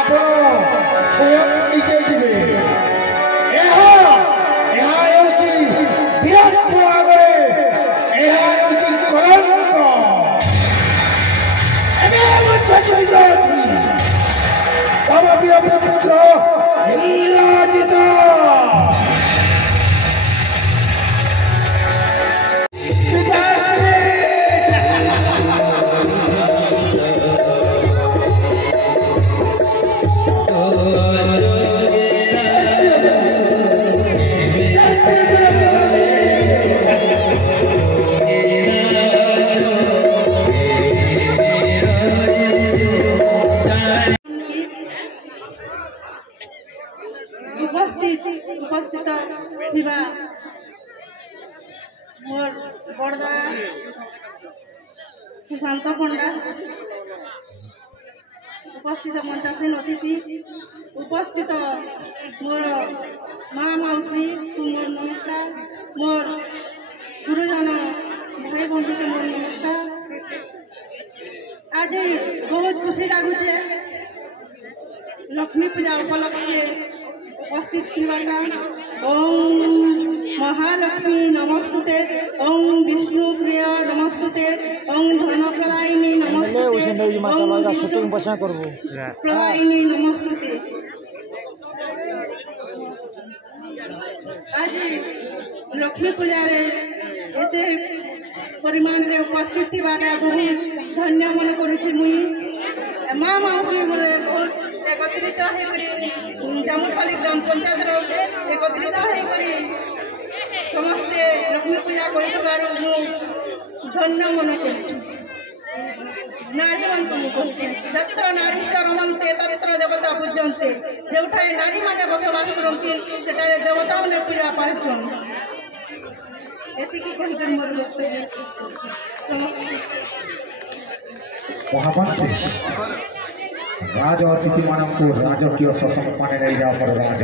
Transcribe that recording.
ଆପଣ ସ୍ୱୟଂ ନିଜେ ଯିବେ। ଏହା ହେଉଛି ବିରାଟ ଆଗରେ ଏହା ହେଉଛି କଳଙ୍କ। ଏବେ ମଧ୍ୟ ଜୀବିତ ଅଛି ତମ ବୀର ପୁତ୍ର ଇନ୍ଦ୍ରଜିତ। उपस्थित थिबा मोर बड़दा सुशांत पंडा, उपस्थित मंचासीन अतिथि, उपस्थित मोर माँ मौसी मोर नमस्कार, मोर गुरुजन भाई बंधु के मोर नमस्कार। आज बहुत खुशी लगुचे लक्ष्मी पूजा उपलक्षे उपस्थित थिबाटा। ओम महालक्ष्मी नमस्तुते, ओम विष्णु प्रिय नमस्तुते, ओम धन प्रदायिनी नमस्तुते, ओम प्रदायिनी नमस्तुते। आज लक्ष्मी पूजा रे एते परिमाण रे उपस्थित थिबाटा बहुत धन्य मन करुछि। मुई माँ मौसी बहुत एकत्रित होकर जामुखाली ग्राम पंचायत एकत्रित होकर समस्ते लक्ष्मी पूजा कर धन्य मन कर। नारी मान जत्र नारी रमते तत्र देवता पूजते। जो नारी मैंने बसवास करती से देवता मैंने पूजा पाइछन। एतिकी कहिकर मोर वक्तव्य महामंत्री राज अतिथि मानक राजकीय शासन माने नहीं जा पर राज